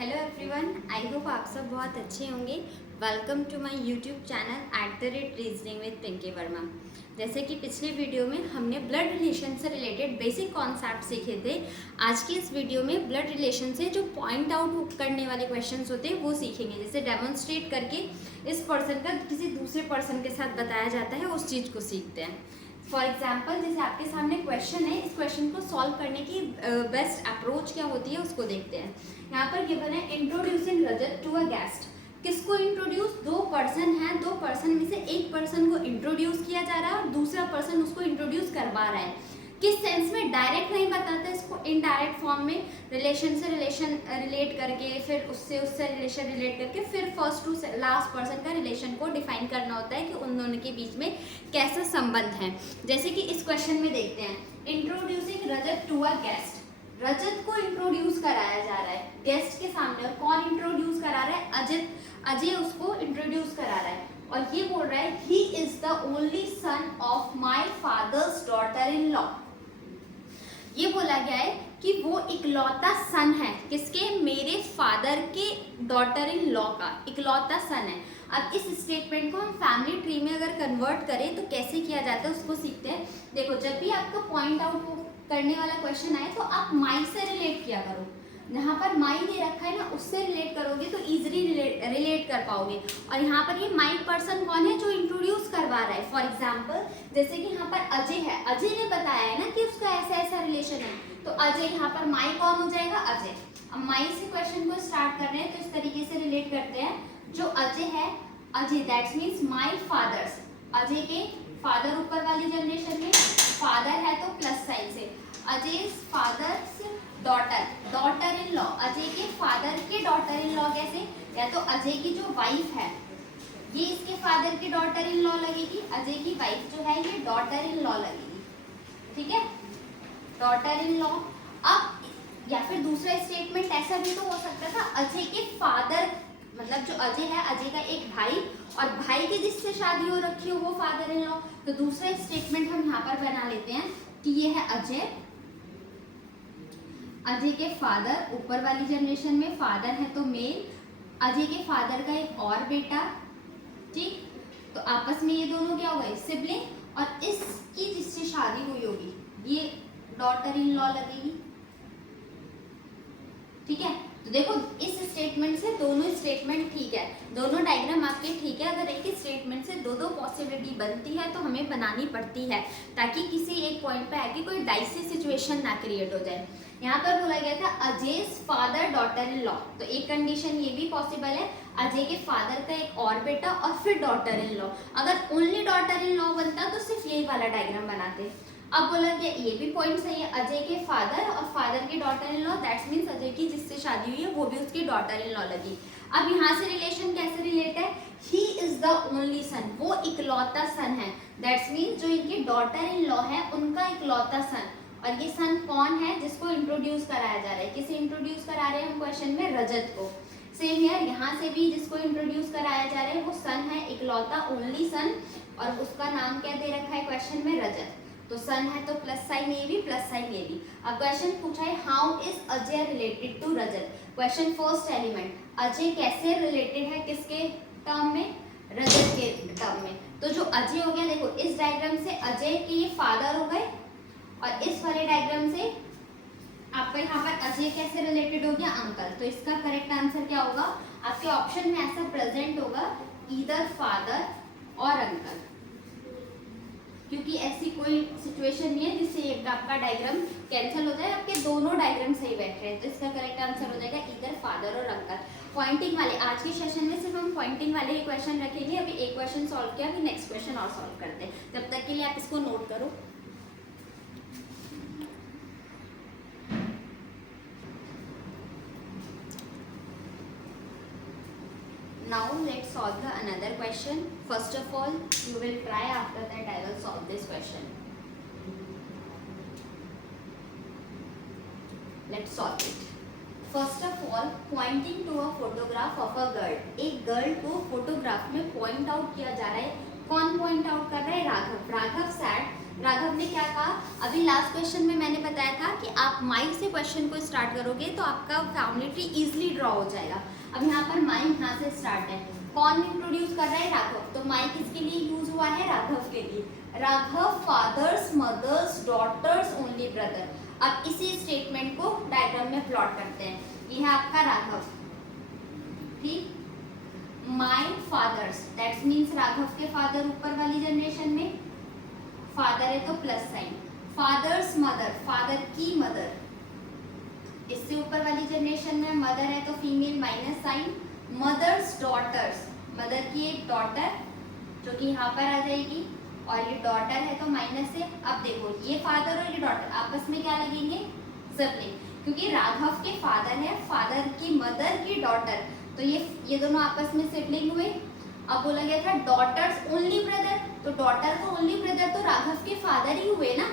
Hello everyone, I hope आप सब बहुत अच्छे होंगे। Welcome to my YouTube channel @reasoning with Pinky Verma. जैसे कि पिछले वीडियो में हमने ब्लड रिलेशन से रिलेटेड बेसिक कॉन्सेप्ट सीखे थे, आज की इस वीडियो में ब्लड रिलेशन से जो पॉइंट आउट करने वाले क्वेश्चंस होते हैं वो सीखेंगे। जैसे डेमोन्स्ट्रेट करके इस पर्सन का किसी दूसरे पर्सन के साथ बताया जाता है, उस चीज़ को सीखते हैं। फॉर एग्जाम्पल, जैसे आपके सामने क्वेश्चन है, इस क्वेश्चन को सॉल्व करने की बेस्ट अप्रोच क्या होती है उसको देखते हैं। यहाँ पर गिवन है introducing Rajat to a guest. किसको इंट्रोड्यूस? दो पर्सन है, दो पर्सन में से एक पर्सन को इंट्रोड्यूस किया जा रहा है और दूसरा पर्सन उसको इंट्रोड्यूस करवा रहा है। किस सेंस में? डायरेक्ट नहीं बताते इसको, इनडायरेक्ट फॉर्म में रिलेशन से रिलेशन रिलेट करके, फिर उससे रिलेशन रिलेट करके, फिर फर्स्ट टू लास्ट पर्सन का रिलेशन को डिफाइन करना होता है कि उन दोनों के बीच में कैसा संबंध है। जैसे कि इस क्वेश्चन में देखते हैं, introducing Rajat to a guest. Rajat को इंट्रोड्यूस कराया जा रहा है गेस्ट के सामने, और कौन इंट्रोड्यूस करा रहा है? अजय उसको इंट्रोड्यूस करा रहा है और ये बोल रहा है he is the only son of my father's daughter in law. ये बोला गया है कि वो इकलौता सन है, किसके? मेरे फादर के डॉटर इन लॉ का इकलौता सन है। अब इस स्टेटमेंट को हम फैमिली ट्री में अगर कन्वर्ट करें तो कैसे किया जाता है उसको सीखते हैं। देखो, जब भी आपका पॉइंट आउट करने वाला क्वेश्चन आए तो आप माई से रिलेट किया करो। जहाँ पर माई दे रखा है ना, उससे रिलेट करोगे तो इजीली रिलेट कर पाओगे। और यहाँ पर ये माई पर्सन कौन है जो इंट्रोड्यूस करवा रहा है? फॉर एग्जाम्पल, जैसे कि यहाँ पर अजय है, अजय ने बताया है ना कि उसका ऐसा ऐसा रिलेशन है, तो अजय यहाँ पर माई कौन हो जाएगा? अजय। अब माई से क्वेश्चन को स्टार्ट कर रहे हैं तो इस तरीके से रिलेट करते हैं। जो अजय है, Ajay that's means my father's. Ajay के फादर ऊपर वाली जनरेशन में, फादर है तो प्लस साइन से, Ajay father's daughter, daughter in law. Ajay के फादर के डॉटर इन लॉ कैसे? या तो अजय की जो वाइफ है ये इसके फादर की डॉटर इन लॉ लगेगी, अजय की वाइफ जो है ये डॉटर इन लॉ लगेगी, ठीक है, डॉटर इन लॉ। अब या फिर दूसरा स्टेटमेंट ऐसा भी तो हो सकता था, अजय के फादर, मतलब जो अजय है, अजय का एक भाई, और भाई की जिससे शादी हो रखी हो वो फादर इन लॉ। तो दूसरा स्टेटमेंट हम यहाँ पर बना लेते हैं कि ये है अजय, अजय के फादर ऊपर वाली जनरेशन में, फादर है तो मेल, अजय के फादर का एक और बेटा, ठीक। तो आपस में ये दोनों क्या हो गए? सिबलिंग, और इसकी जिससे शादी हुई होगी ये डॉटर इन लॉ लगेगी, ठीक है। तो देखो, इस स्टेटमेंट से दोनों स्टेटमेंट ठीक है, दोनों डायग्राम आपके ठीक है। अगर एक ही स्टेटमेंट से दो दो पॉसिबिलिटी बनती है तो हमें बनानी पड़ती है, ताकि किसी एक पॉइंट पे आके कोई डाइसी सिचुएशन ना क्रिएट हो जाए। यहाँ पर बोला गया था Ajay father daughter in law, तो एक कंडीशन ये भी पॉसिबल है, अजय के फादर का एक और बेटा और फिर डॉटर इन लॉ। अगर ओनली डॉटर इन लॉ बनता तो सिर्फ यही वाला डायग्राम बनाते। अब बोला गया ये भी पॉइंट सही है, अजय के फादर और फादर की daughter in law, that's means Ajay की जिससे शादी हुई है वो भी उसकी डॉटर इन लॉ लगी। अब यहाँ से रिलेशन कैसे रिलेट है? He is the only son, वो इकलौता सन है, दैट्स मीन्स जो इनकी डॉटर इन लॉ है उनका इकलौता सन। और ये सन कौन है जिसको इंट्रोड्यूस कराया जा रहा है? किसे इंट्रोड्यूस करा रहे हैं हम क्वेश्चन में? रजत को। सेम यार, यहाँ से भी जिसको इंट्रोड्यूस कराया जा रहा है वो सन है, इकलौता ओनली सन, और उसका नाम क्या दे रखा है क्वेश्चन में? रजत। तो सन है तो प्लस साइन ए भी, प्लस साइन ए भी। अब क्वेश्चन पूछा है how is Ajay related to Rajat. Question first element, Ajay कैसे रिलेटेड है किसके टर्म में? रजत के टर्म में। तो जो अजय हो गया, देखो इस डायग्राम से अजय के ये फादर हो गए, और इस वाले डायग्राम से आपका यहाँ पर अजय कैसे रिलेटेड हो गया? अंकल। तो इसका करेक्ट आंसर क्या होगा? आपके ऑप्शन में ऐसा प्रेजेंट होगा, ईदर फादर और अंकल, क्योंकि ऐसी कोई सिचुएशन नहीं है जिससे एक आपका डायग्राम कैंसिल हो जाए, आपके दोनों डायग्राम सही बैठ रहे हैं। तो इसका करेक्ट आंसर हो जाएगा ईदर फादर और अंकल। पॉइंटिंग वाले आज के सेशन में सिर्फ हम पॉइंटिंग वाले ही क्वेश्चन रखेंगे। अभी एक क्वेश्चन सॉल्व किया, अभी नेक्स्ट क्वेश्चन और सॉल्व करते हैं, तब तक के लिए आप इसको नोट करो। Now let's solve the another question. First of all, you will try. After that, I will solve this question. Let's solve it. First of all, pointing to a photograph of a girl. एक girl को photograph में point out किया जा रहा है। कौन point out कर रहा है? राघव। राघव said राघव ने क्या कहा, अभी लास्ट क्वेश्चन में मैंने बताया था कि आप माई से क्वेश्चन को स्टार्ट करोगे तो आपका फैमिली ट्री इजीली ड्रॉ हो जाएगा। अब यहाँ पर माई यहाँ से स्टार्ट है, कौन इंट्रोड्यूस कर रहा है, राघव, तो माई किसके लिए यूज हुआ है, राघव के लिए। Raghav father's mother's daughter's only brother. अब इसी स्टेटमेंट को डायग्राम में प्लॉट करते हैं, ये है आपका राघव, ठीक। My father's that means Raghav के फादर ऊपर वाली जनरेशन में, फादर है तो plus sign, father's mother father की मदर, इससे ऊपर वाली जनरेशन में मदर है तो female minus sign, mother's daughter's mother की एक डॉटर जो कि यहाँ पर आ जाएगी, और ये डॉटर है तो माइनस से। अब देखो ये फादर और ये डॉटर आपस में क्या लगेंगे, सिबलिंग, क्योंकि राघव के फादर है, फादर की मदर की डॉटर, तो ये दोनों आपस में सिबलिंग हुए। अब बोला गया था डॉटर्स ओनली ब्रदर, तो डॉटर को ओनली ब्रदर तो राघव के फादर ही हुए ना,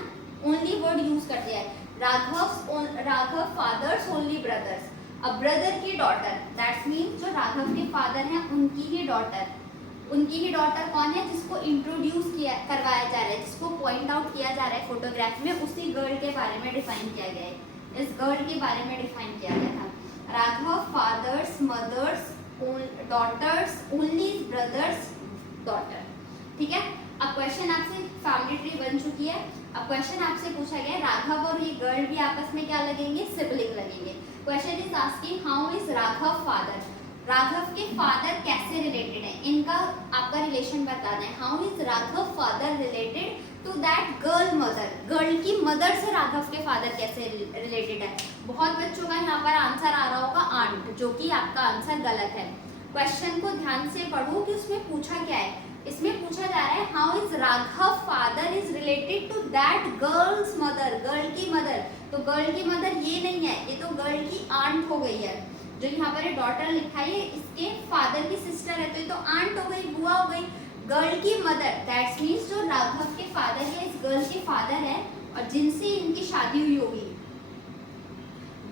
ओनली वर्ड यूज कर दिया है, राघव फादर्स ओनली ब्रदर्स। अब ब्रदर की डॉटर दैट्स मीन जो राघव के फादर हैं उनकी ही डॉटर कौन है, जिसको इंट्रोड्यूस करवाया जा रहा है, जिसको पॉइंट आउट किया जा रहा है फोटोग्राफ में, उसी गर्ल के बारे में डिफाइन किया गया है, इस गर्ल के बारे में डिफाइन किया गया था। Raghav father's mother's daughter's only brother's daughter, ठीक है। अब क्वेश्चन आपसे फैमिली ट्री बन चुकी है। अब क्वेश्चन आपसे पूछा गया राघव और ये गर्ल भी आपस में क्या लगेंगे, सिबलिंग लगेंगे। Question is asking how is Raghav father, Raghav के फादर कैसे रिलेटेड है, इनका आपका रिलेशन बताना है। How is Raghav father related to that girl mother, girl की मदर से राघव के फादर कैसे रिलेटेड है। बहुत बच्चों का यहाँ पर आंसर आ रहा होगा आंट, जो कि आपका आंसर गलत है। क्वेश्चन को ध्यान से पढ़ो कि उसमें पूछा क्या है। इसमें पूछा जा रहा है how is Raghav father is related to that girl's mother, girl की मदर, तो गर्ल की मदर ये नहीं है, ये तो गर्ल की आंट हो गई है। जो यहाँ पर डॉटर लिखा है इसके फादर की सिस्टर है, तो ये तो आंट हो गई, बुआ हो गई। गर्ल की मदर दैट्स मीन्स जो राघव के फादर है इस गर्ल के फादर है, और जिनसे इनकी शादी हुई होगी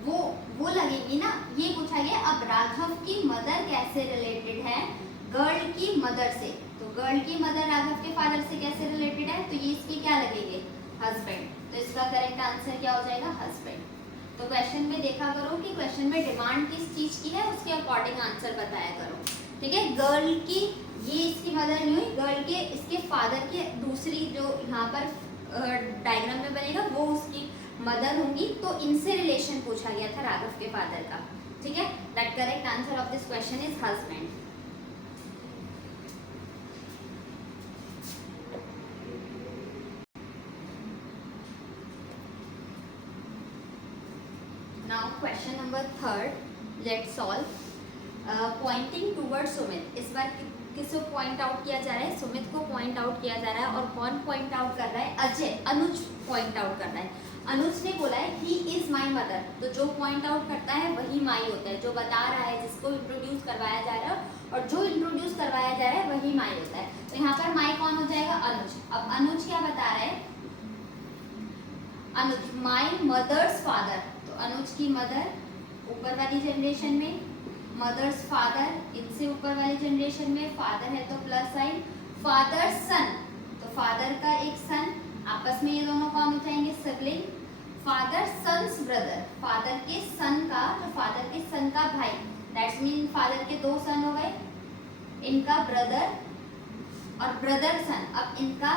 वो लगेगी ना, ये पूछा गया। अब राघव की मदर कैसे रिलेटेड है गर्ल की मदर से, तो गर्ल की मदर राघव के फादर से कैसे रिलेटेड है, तो ये इसके क्या लगेंगे, हस्बैंड, तो इसका करेक्ट आंसर क्या हो जाएगा, हस्बैंड। तो क्वेश्चन में देखा करो कि क्वेश्चन में डिमांड किस चीज की है, उसके अकॉर्डिंग आंसर बताया करो, ठीक है। गर्ल की ये इसकी मदर नहीं हुई, गर्ल के इसके फादर के दूसरी जो यहाँ पर डायग्राम में बनेगा वो उसकी मदर होंगी, तो इनसे रिलेशन पूछा गया था राघव के फादर का, ठीक है। That correct answer of this question is husband. Now question number 3 let's solve. Pointing toward Sumit, इस बार किसको पॉइंट आउट किया जा रहा है, सुमित को पॉइंट आउट किया जा रहा है। और कौन पॉइंट आउट कर रहा है, अजय, अनुज पॉइंट आउट कर रहा है। अनुज ने बोला है ही इज माई मदर, तो जो पॉइंट आउट करता है वही माई होता है, जो बता रहा है, जिसको इंट्रोड्यूस करवाया जा रहा है, और जो इंट्रोड्यूस करवाया जा रहा है वही माई होता है। तो यहाँ पर माई कौन हो जाएगा, अनुज। अब अनुज क्या बता रहा है, अनुज माई मदर्स फादर, तो अनुज की मदर ऊपर वाली जनरेशन में, मदर्स फादर इनसे ऊपर वाली जनरेशन में, फादर है तो प्लस साइन, फादर सन, तो फादर का एक सन, आपस में ये दोनों कौन हो जाएंगे, sibling. Father son's brother, father के सन का, जो फादर के सन का भाई, दैट्स मीन फादर के 2 सन हो गए, इनका ब्रदर और ब्रदर सन। अब इनका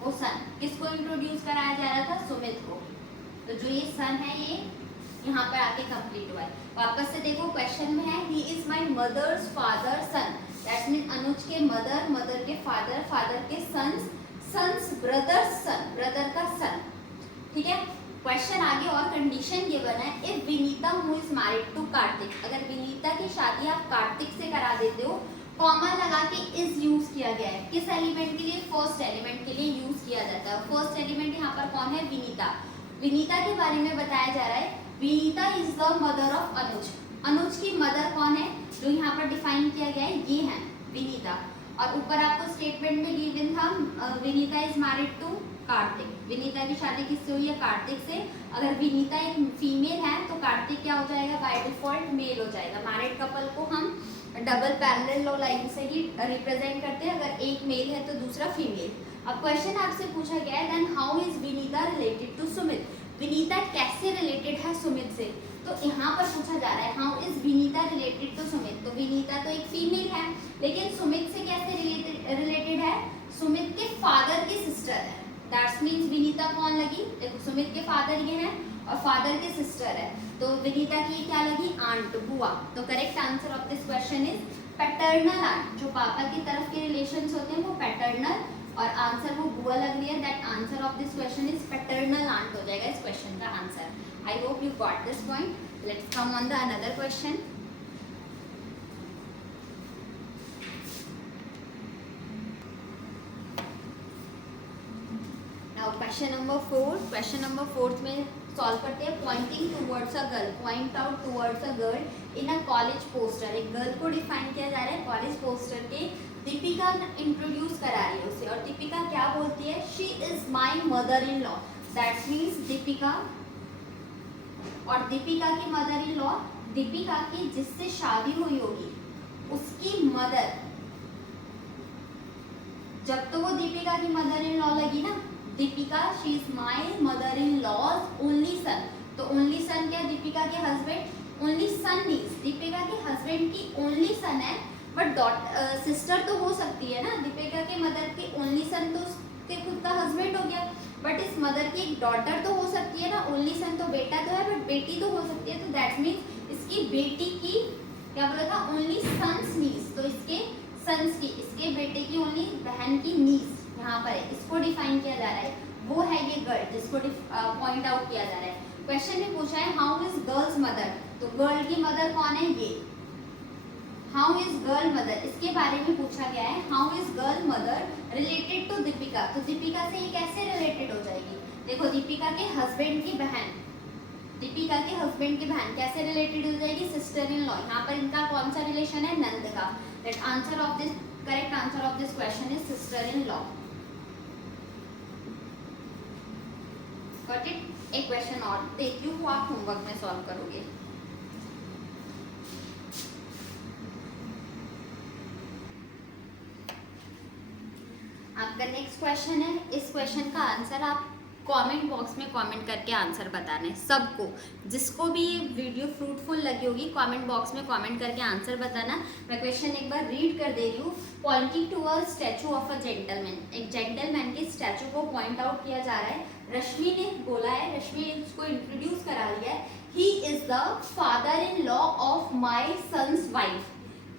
वो सन किसको इंट्रोड्यूस कराया जा रहा था, सुमित को, तो जो ये सन है ये यहाँ पर आके कंप्लीट हुआ है। वापस से देखो क्वेश्चन में है he is my mother's father son, that's mean Anuj के मदर, मदर के फादर, फादर के sons, sons brother son, brother का सन, ठीक है। क्वेश्चन आगे और कंडीशन ये बना है if Vinita who is married to Kartik, अगर विनीता की शादी आप कार्तिक से करा देते हो, कॉमन लगा के इज यूज किया गया है, किस एलिमेंट के लिए, फर्स्ट एलिमेंट के लिए यूज किया जाता है। फर्स्ट एलिमेंट यहाँ पर कौन है, विनीता। विनीता के बारे में बताया जा रहा है Vinita is the mother of Anuj, Anuj की मदर कौन है, जो यहाँ पर डिफाइन किया गया है ये है विनीता। और ऊपर आपको स्टेटमेंट में गिवन था Vinita is married to Kartik, Vinita की शादी किससे हुई है, कार्तिक से। अगर विनीता एक फीमेल है तो कार्तिक क्या हो जाएगा, बाय डिफॉल्ट मेल हो जाएगा। मैरिड कपल को हम डबल पैरेलल लॉ लाइन से ही रिप्रेजेंट करते हैं, अगर एक मेल है तो दूसरा फीमेल। अब क्वेश्चन आपसे पूछा गया है then how is Vinita related to Sumit, Vinita कैसे रिलेटेड है सुमित से। तो यहाँ पर पूछा जा रहा है how is Vinita related to Sumit, तो विनीता तो एक फीमेल है लेकिन सुमित से कैसे रिलेटेड है, सुमित के फादर की सिस्टर है। दैट्स मीन्स विनीता कौन लगी, देखो सुमित के फादर ये हैं और फादर के सिस्टर है, तो विनीता की क्या लगी, आंट, बुआ। तो correct answer of this question is paternal aunt, जो पापा की तरफ के रिलेशंस होते हैं वो पैटर्नल और आंसर वो बुआ लग रही है, that answer of this question is paternal aunt हो जाएगा इस क्वेश्चन का answer. I hope you got this point. Let's come on the another question. Now question number 4, question number 4 में सॉल्व करते हैं। Pointing towards a girl, point out towards a girl in a college poster, एक girl को define किया जा रहा है college poster के। दीपिका इंट्रोड्यूस करा रही है उसे और दीपिका क्या बोलती है, she is my mother in law. That means Deepika और दीपिका की मदर इन लॉ, दीपिका की जिससे शादी हुई होगी उसकी मदर, जब तो वो दीपिका की मदर इन लॉ लगी ना, Deepika she is my mother in law's only son, तो ओनली सन क्या, दीपिका के husband, only son means Deepika के हस्बैंड की ओनली सन है, बट सिस्टर तो हो सकती है ना, दीपिका के मदर की ओनली सन तो उसके खुद का हस्बैंड हो गया, बट इस मदर की एक डॉटर तो हो सकती है ना, ओनली सन तो बेटा तो है बट बेटी तो हो सकती है, तो दैट मीन्स इसकी बेटी की क्या बोला था, ओनली सन्स नीस, तो इसके सन्स की, इसके बेटे की ओनली बहन की नीस यहाँ पर है, इसको डिफाइन किया जा रहा है, वो है ये गर्ल जिसको पॉइंट आउट किया जा रहा है। क्वेश्चन में पूछा है हाउ इज गर्ल्स मदर, तो गर्ल की मदर कौन है, ये हाउ इज गर्ल मदर, इसके बारे में पूछा गया है। How is girl mother related to Deepika, तो दीपिका से ये कैसे रिलेटेड हो जाएगी, देखो दीपिका के हस्बैंड की बहन, दीपिका के हस्बैंड की बहन कैसे रिलेटेड हो जाएगी, सिस्टर इन लॉ, यहाँ पर इनका कौन सा रिलेशन है, नंद का। That answer of this, correct answer of this question is sister in law. Got it. एक क्वेश्चन और देखती हूँ वो आप होमवर्क में सॉल्व करोगे। आपका नेक्स्ट क्वेश्चन है, इस क्वेश्चन का आंसर आप कमेंट बॉक्स में कमेंट करके आंसर बताना है सबको, जिसको भी ये वीडियो फ्रूटफुल लगी होगी कमेंट बॉक्स में कमेंट करके आंसर बताना। मैं क्वेश्चन एक बार रीड कर दे रही हूँ। Pointing to a statue of a gentleman, एक जेंटलमैन के स्टैचू को पॉइंट आउट किया जा रहा है। रश्मि ने बोला है, रश्मि ने उसको इंट्रोड्यूस करा लिया है, he is the father in law of my son's wife,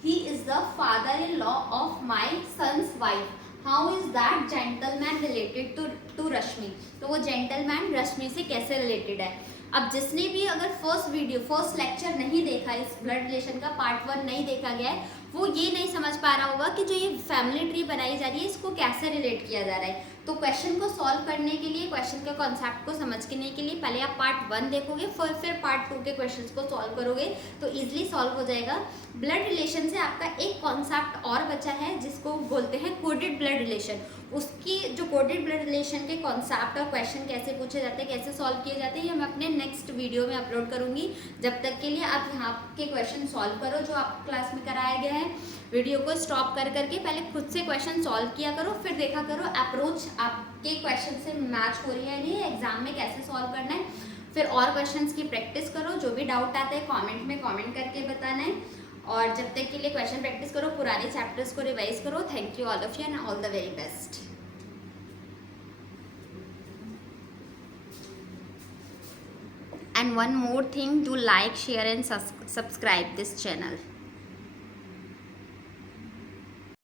he is the father in law of my son's wife. How is that gentleman related to Rashmi, तो वो जेंटलमैन रश्मि से कैसे रिलेटेड है। अब जिसने भी अगर फर्स्ट लेक्चर नहीं देखा, इस ब्लड रिलेशन का पार्ट 1 नहीं देखा गया है, वो ये नहीं समझ पा रहा होगा कि जो ये फैमिली ट्री बनाई जा रही है इसको कैसे रिलेट किया जा रहा है। तो क्वेश्चन को सॉल्व करने के लिए, क्वेश्चन के कॉन्सेप्ट को समझने के लिए पहले आप पार्ट 1 देखोगे, फिर पार्ट 2 के क्वेश्चंस को सॉल्व करोगे तो इजीली सॉल्व हो जाएगा। ब्लड रिलेशन से आपका एक कॉन्सेप्ट और बचा है जिसको बोलते हैं कोडेड ब्लड रिलेशन। उसकी जो कोडेड ब्लड रिलेशन के कॉन्सेप्ट और क्वेश्चन कैसे पूछे जाते हैं, कैसे सॉल्व किए जाते हैं, ये मैं अपने नेक्स्ट वीडियो में अपलोड करूंगी। जब तक के लिए आप यहाँ के क्वेश्चन सॉल्व करो जो आपको क्लास में कराया गया है। वीडियो को स्टॉप कर करके पहले खुद से क्वेश्चन सॉल्व किया करो, फिर देखा करो अप्रोच आपके क्वेश्चन से मैच हो रही है नहीं, एग्जाम में कैसे सॉल्व करना है। फिर और क्वेश्चंस की प्रैक्टिस करो, जो भी डाउट आता है कमेंट में कमेंट करके बताना है। और जब तक के लिए क्वेश्चन प्रैक्टिस करो, पुराने चैप्टर्स को रिवाइज करो। Thank you all of you and all the very best. And one more thing, do like, share and subscribe this channel.